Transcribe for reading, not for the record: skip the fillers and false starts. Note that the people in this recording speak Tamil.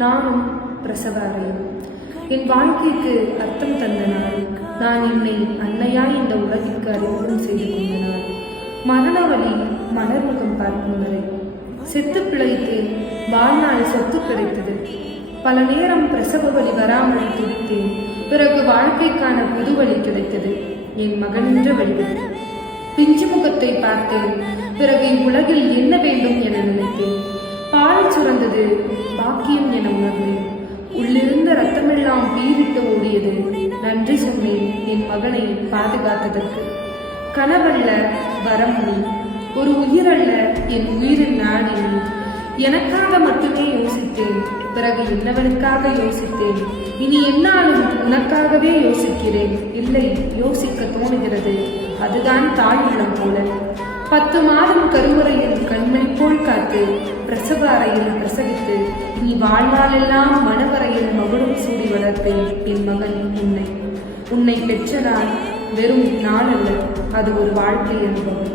நானும் பிரசவ அறையும். என் வாழ்க்கைக்கு அர்த்தம் தந்த நாள், நான் என்னை அன்னையாய் இந்த உலகிற்கு அறிமுகம் செய்து கொண்ட நாள், மரண வழி மலர்முகம் பார்க்கும் வரை, செத்து பிழைத்தேன், வாழ்நாள் சொத்து கிடைத்தது. பல நேரம் பிரசவ வழி வராமல் துடித்தேன். பிறகு வாழ்க்கைக்கான புது வழி கிடைத்தது, என் மகனின்ற வழிவில். பிஞ்சு முகத்தை பார்த்தேன். பிறகு இவ்வுலகில் என்ன வேண்டும் என நினைத்தேன். பால் சுரந்தது, பாக்கியம் என உணர்ந்தேன். உள்ளிருந்த ரத்தமெல்லாம் பீரிட்டு ஓடியது. நன்றி சொன்னேன் என் மகனை பாதுகாத்ததற்கு. கனவல்ல வரம் நீ, ஒரு உயிரல்ல என் உயிரின் நாடி நீ. எனக்காக மட்டுமே யோசித்தேன், பிறகு என்னவனுக்காக யோசித்தேன். இனி என்னாலும் உனக்காகவே யோசிக்கிறேன். இல்லை, யோசிக்க தோணுகிறது, அதுதான் தாய் உள்ளம் போல. 10 மாதம் கருமுறையில் கண்மணி போல் காத்து, பிரசவ அறையில் பிரசவித்து, இனி வாழ்நாளெல்லாம் மனவரையில் மகுடம் சூடி வளர்த்தேன் என் மகன் உன்னை. உன்னை பெற்ற நாள் வெறும் நாள் அல்ல, அது ஒரு வாழ்க்கை அனுபவம்.